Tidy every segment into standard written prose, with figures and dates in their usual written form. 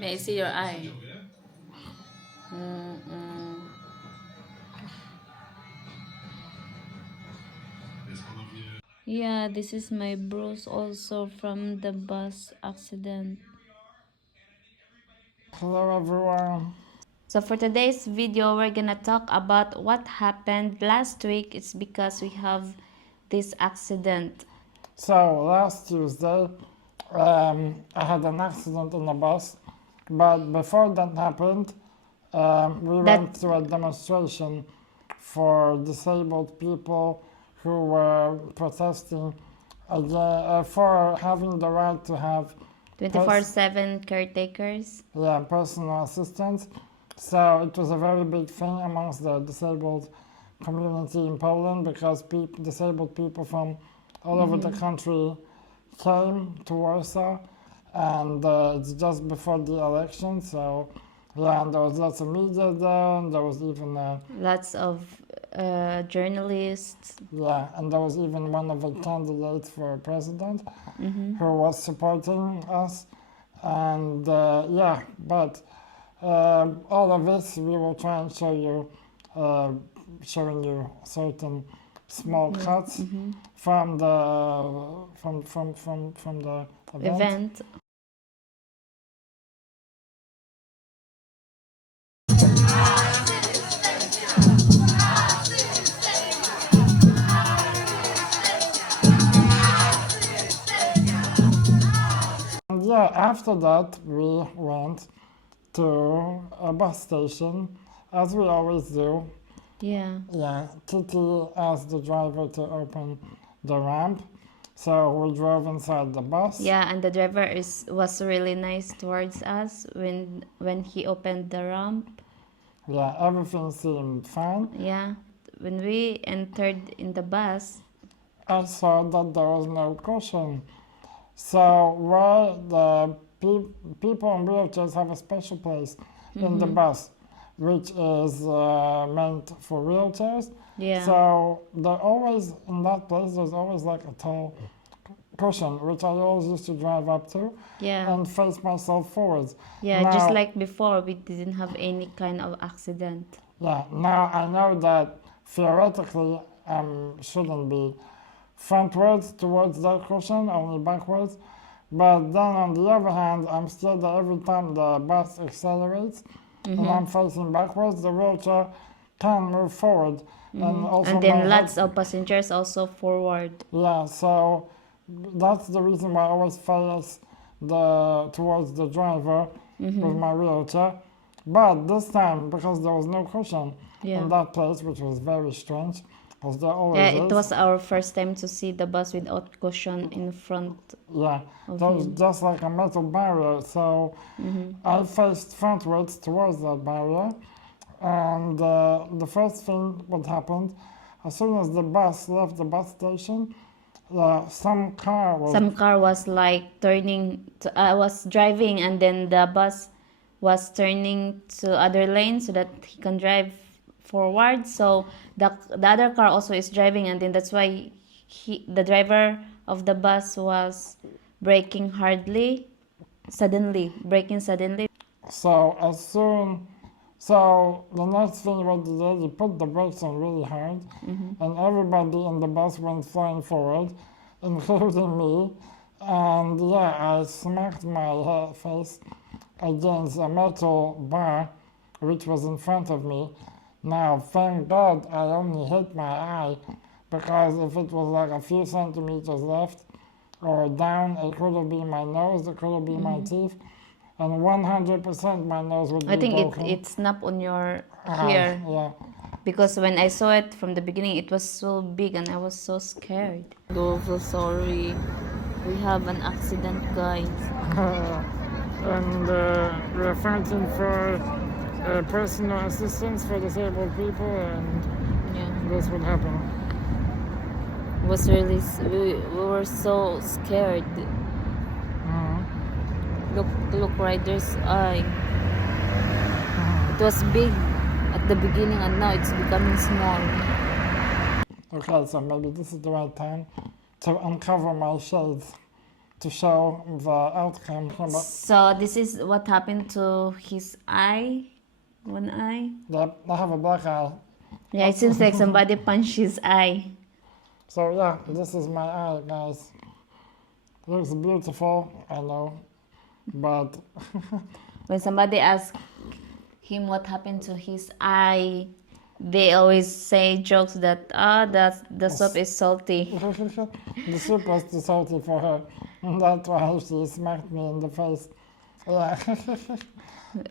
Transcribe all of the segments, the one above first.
May I see your eye? Mm-mm. Yeah, this is my bruise also from the bus accident. Hello everyone. So for today's video, we're gonna talk about what happened last week. It's because we have this accident. So last Tuesday, I had an accident in the bus, but before that happened, we That went to a demonstration for disabled people who were protesting for having the right to have 24/7 caretakers. personal assistance. So it was a very big thing amongst the disabled community in Poland because disabled people from all over the country came to Warsaw, and it's just before the election, so yeah, and there was lots of media there, and there was even Lots of journalists. and there was even one of the candidates for president who was supporting us, and but all of this we will try and show you, showing you certain small cuts from the from the event. And yeah, after that we went to a bus station, as we always do. Yeah. Yeah, Kitty asked the driver to open the ramp, so we drove inside the bus. Yeah, and the driver was really nice towards us when he opened the ramp. Yeah, everything seemed fine. Yeah, when we entered in the bus, I saw that there was no cushion. So where the people in wheelchairs have a special place in the bus, which is meant for wheelchairs. yeah, So they're always in that place. There's always like a tall cushion, which I always used to drive up to yeah, and face myself forwards. yeah. Now, Just like before, we didn't have any kind of accident. yeah, now I know that theoretically shouldn't be frontwards towards that cushion, only backwards. But then on the other hand, I'm scared that every time the bus accelerates and I'm facing backwards, the wheelchair can move forward. And also And then my lots head, of passengers also forward. yeah, so that's the reason why I always face towards the driver with my wheelchair. But this time, because there was no cushion Yeah. in that place, which was very strange, because there always Yeah, it is. was our first time to see the bus without cushion in front. Yeah, of that was him. just like a metal barrier. So I faced frontwards towards that barrier, and the first thing what happened, as soon as the bus left the bus station, some car was like turning. I was driving, and then the bus was turning to other lane so that he can drive forward. So the other car also is driving, and then that's why the driver of the bus was braking braking suddenly. So so the next thing what he did, he put the brakes on really hard, and everybody in the bus went flying forward, including me. And yeah, I smacked my face against a metal bar which was in front of me. Now, thank God I only hit my eye, because if it was like a few centimeters left or down, it could have been my nose, it could have been my teeth, and 100% my nose would be I think broken. it snapped on your Ah, here, yeah. because when I saw it from the beginning, it was so big and I was so scared. Oh, so sorry. We have an accident, guys. And we're fighting for personal assistance for disabled people, and Yeah. this would happen. It was really, we were so scared. Look right there's eye. It was big at the beginning and now it's becoming small. Okay, so maybe this is the right time to uncover my shades. to show the outcome. So this is what happened to his eye, one eye. Yep, I have a black eye. Yeah, it seems like somebody punched his eye. So yeah, this is my eye, guys. Looks beautiful, I know, but When somebody asks him what happened to his eye, they always say jokes that the soup is salty. the soup was too salty for her, and that's why she smacked me in the face. Yeah.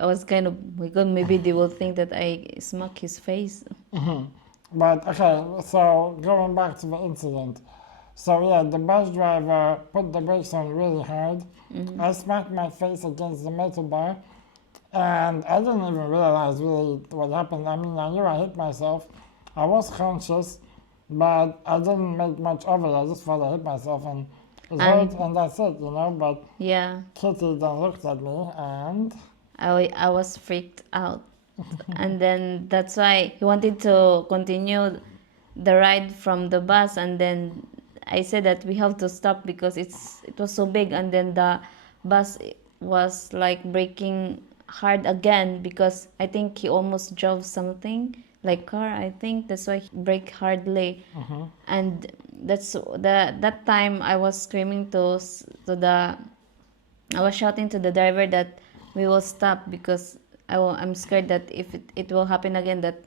I was kind of, my God, maybe they will think that I smack his face. But okay, so going back to the incident. So yeah, the bus driver put the brakes on really hard. I smacked my face against the metal bar, and I didn't even realize really what happened. I mean, I knew I hit myself. I was conscious, but I didn't make much of it. I just thought I hit myself, and it hurt, and that's it, you know. But Yeah, Kitty then looked at me, and I was freaked out. And then that's why he wanted to continue the ride from the bus, and then I said that we have to stop because it was so big, and then the bus was like braking hard again because I think he almost drove something like car. I think that's why he brake hardly, and that time I was screaming I was shouting to the driver that we will stop because I'm scared that if it will happen again, that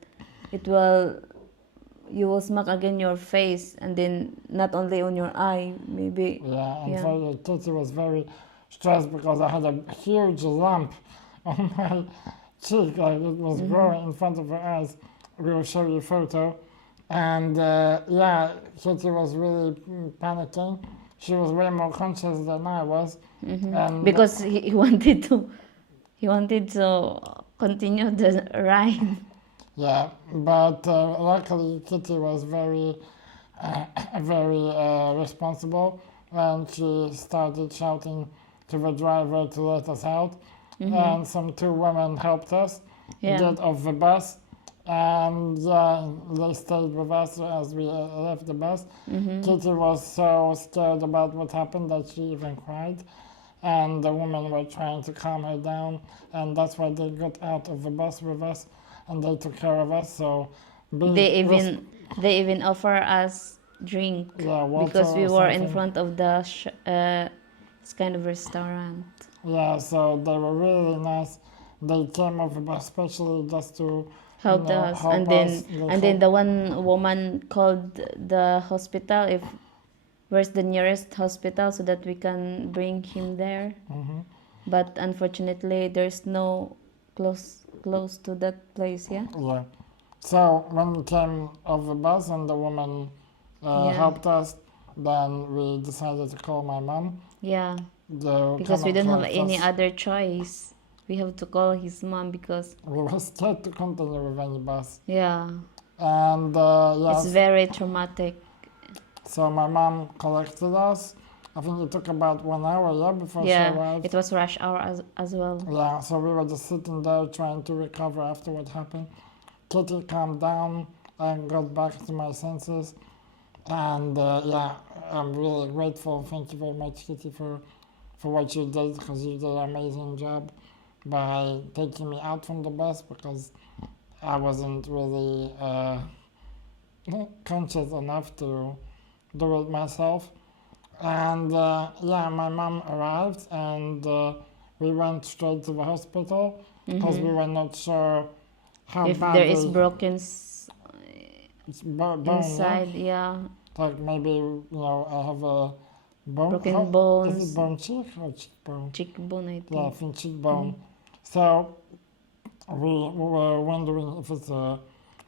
you will smack again your face, and then not only on your eye, maybe. yeah, and Yeah. so Kitty was very stressed because I had a huge lump on my cheek, like it was growing in front of her eyes. We will show you a photo. And yeah, Kitty was really panicking. She was way more conscious than I was. And Because he wanted to continue the ride. yeah, but luckily Kitty was very, responsible, and she started shouting to the driver to let us out. And some two women helped us Yeah. get off the bus, and they stayed with us as we left the bus. Kitty was so scared about what happened that she even cried, and the women were trying to calm her down, and that's why they got out of the bus with us, and they took care of us. So They even offer us drink water because we or were in something. front of the it's kind of restaurant. Yeah, so they were really nice. They came over but especially just to Helped us, and then us. the one woman called the hospital if where's the nearest hospital so that we can bring him there. But unfortunately, there's no close to that place. Yeah. Yeah. So when we came off the bus and the woman Yeah. helped us, then we decided to call my mom. Yeah. to Because come we and don't have collect any us. other choice. We have to call his mom because We were scared to continue with any bus. yeah, And it's yes, very traumatic. so my mom collected us. I think it took about 1 hour, before she Yeah, arrived. it was rush hour as well. Yeah, so we were just sitting there trying to recover after what happened. Kitty calmed down and got back to my senses. And yeah, I'm really grateful. Thank you very much, Kitty, for what you did, because you did an amazing job by taking me out from the bus, because I wasn't really conscious enough to do it myself. And yeah, my mom arrived, and we went straight to the hospital because we were not sure how If bad there is broken it's bone, yeah? inside, yeah, Like maybe I have a bone. broken Is bones, it bone cheek or cheekbone? cheekbone, I Yeah, I think. think cheekbone. So we were wondering if it's a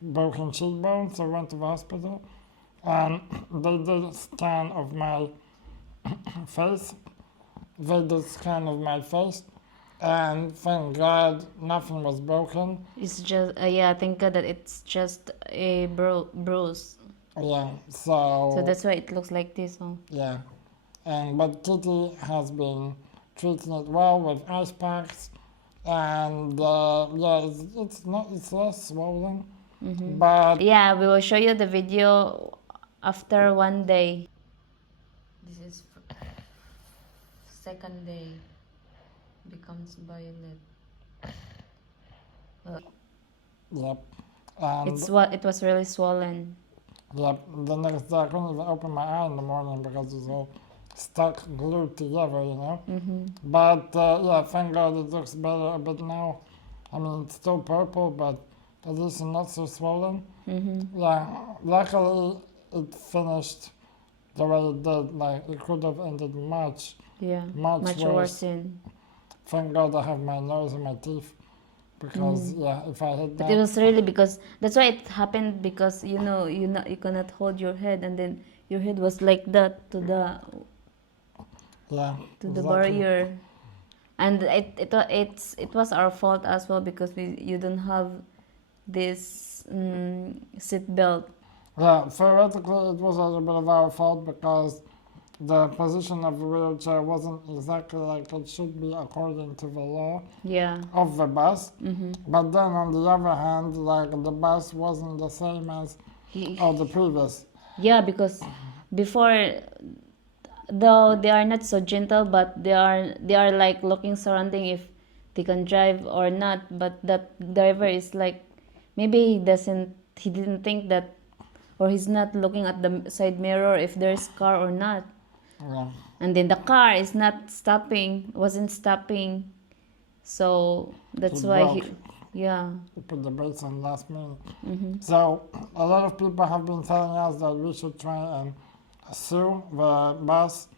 broken cheekbone, so we went to the hospital, and they did a scan of my face. They did a scan of my face, and thank God nothing was broken. It's just yeah, thank God that it's just a bruise. Yeah, So that's why it looks like this. Oh. yeah, but Kitty has been treating it well with ice packs, and yeah, it's less swollen, but Yeah, we will show you the video after one day. This is second day becomes violet. Yep. And It was really swollen. yep, the next day I couldn't even open my eye in the morning because it's all stuck, glued together, you know. But yeah, thank God it looks better a bit now. I mean, it's still purple, but at least it's not so swollen. Yeah, luckily it finished the way it did. Like, it could have ended much Yeah, much much worse. worsened. Thank God I have my nose and my teeth because yeah, if I hit But it that, was really because that's why it happened, because you cannot hold your head, and then your head was like that to the yeah, exactly. barrier, and it was our fault as well because you don't have this seat belt. Yeah, theoretically it was a little bit of our fault because the position of the wheelchair wasn't exactly like it should be according to the law Yeah. of the bus. But then on the other hand, like the bus wasn't the same as the previous. Yeah, because before, though they are not so gentle, but they are like looking surrounding if they can drive or not. But that driver is like, maybe he didn't think that, or he's not looking at the side mirror if there's car or not. Yeah. And then the car is not wasn't stopping, so that's He why broke. yeah. We put the brakes on last minute. So a lot of people have been telling us that we should try and sue the bus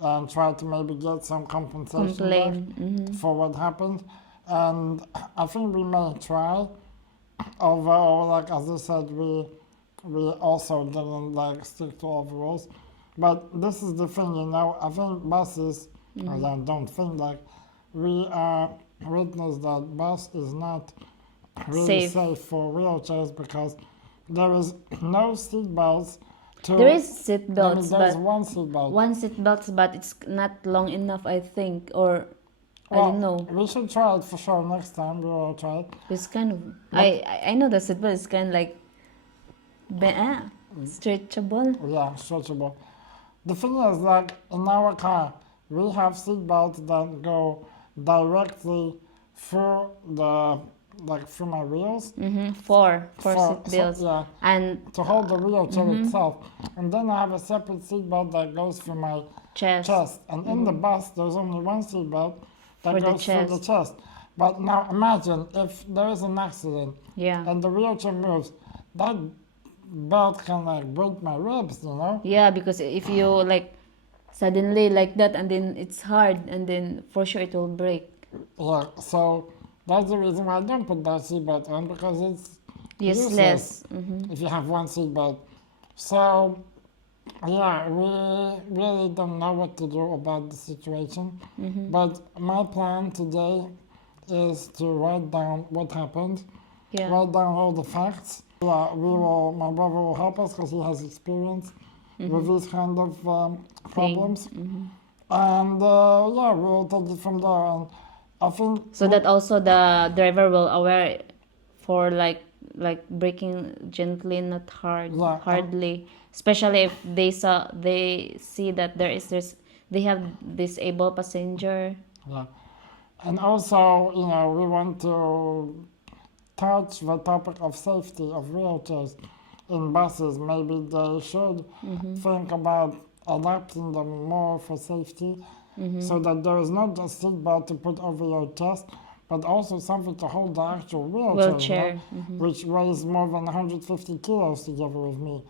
and try to maybe get some compensation Complain. for what happened. And I think we may try. Although, like as I said, we also didn't like stick to all the rules. But this is the thing, you know. I think buses, or I don't think, like we are witness that bus is not really safe for wheelchairs because there is no seat belts. There is seat belts, there's but one seat belt. one seat belt, but it's not long enough, I think, or I don't know. We should try it for sure next time. We will try it. It's kind of I know the seat belt is kind of like stretchable. Yeah, stretchable. The thing is that in our car, we have seat belts that go directly through through my wheels. Four seat belts, yeah, and to hold the wheelchair itself. And then I have a separate seat belt that goes through my chest. And in the bus, there's only one seat belt that For the goes through the chest. But now imagine if there is an accident yeah. and the wheelchair moves, that belt can like break my ribs, you know? Yeah, because if you like suddenly like that, and then it's hard, and then for sure it will break. Yeah, so that's the reason why I don't put that seatbelt on, because it's Useless. if you have one seatbelt. So, yeah, we really don't know what to do about the situation. But my plan today is to write down what happened, Yeah. write down all the facts. Yeah, my brother will help us because he has experience with these kind of problems. And yeah, we'll take it from there. And I think So that also the driver will aware for like braking gently, not hardly. Especially if they see that they have disabled passenger. yeah. And also, you know, we want to touch the topic of safety of wheelchairs in buses. Maybe they should think about adapting them more for safety, so that there is not just seat belt to put over your chest, but also something to hold the actual wheelchair, you know, which weighs more than 150 kilos together with me.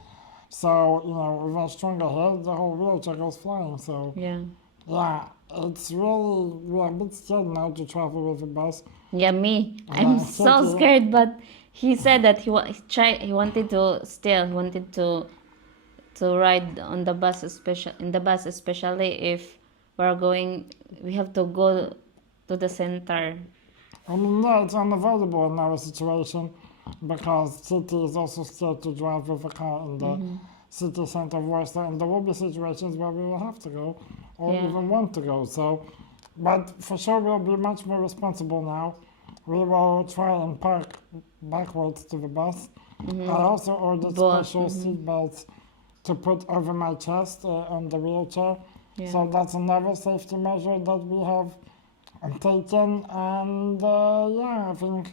So, you know, with a stronger head, the whole wheelchair goes flying. So, yeah, it's really, we're a bit scared now to travel with a bus. Yeah, me. I'm so scared, but he said that he wanted to ride on the bus, especially if we have to go to the center. I mean, yeah, it's unavoidable in our situation because city is also scared to drive with a car in the city center of Warsaw, and there will be situations where we will have to go or even want to go. So, but for sure we'll be much more responsible now. We will try and park backwards to the bus. I also ordered special seat belts to put over my chest on the wheelchair, Yeah. So that's another safety measure that we have taken. And yeah, I think,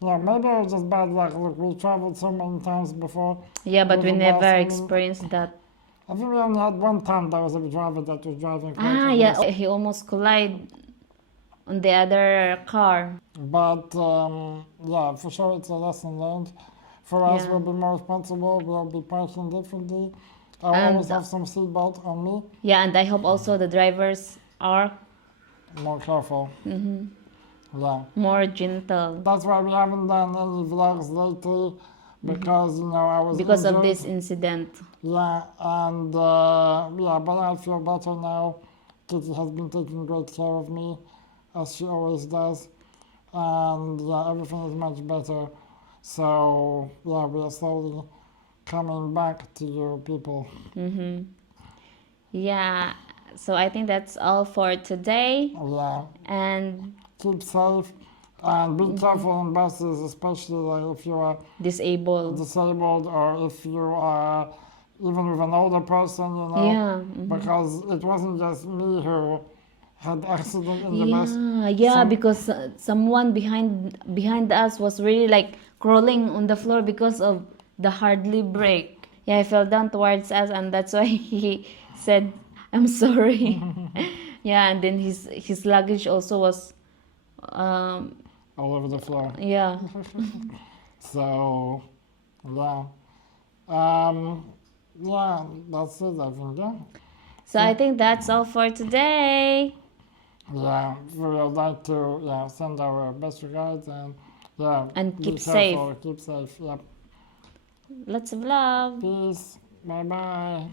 yeah, maybe it was just bad luck. Look, we traveled so many times before. Yeah, but with we the never bus. I mean, experienced that. I think we only had one time there was a driver that was driving quite Ah, a yeah, fast. he almost collided on the other car. But yeah, for sure it's a lesson learned. For us, Yeah. we'll be more responsible. We'll be parking differently. I'll And always have some seatbelt on me. yeah, and I hope also the drivers are More careful. Yeah. more gentle That's why we haven't done any vlogs lately because you know I was because injured. of this incident. Yeah, and yeah, but I feel better now. Kitty has been taking great care of me, as she always does, and yeah, everything is much better. So yeah, we are slowly coming back to you people. Yeah, so I think that's all for today. Yeah, And keep safe and be careful in buses, especially like if you are disabled. disabled or if you are even with an older person, you know, Yeah. because it wasn't just me who had accident in the bus. Yeah, Some- because someone behind us was really like crawling on the floor because of the hardly brake. Yeah, he fell down towards us, and that's why he said, "I'm sorry." Yeah, and then his luggage also was, all over the floor. yeah. So, yeah. Yeah, that's it, I think, yeah. So I think that's all for today. Yeah, we would like to send our best regards and yeah, And be keep safe. careful, keep safe. Yep. Lots of love. Peace. Bye bye.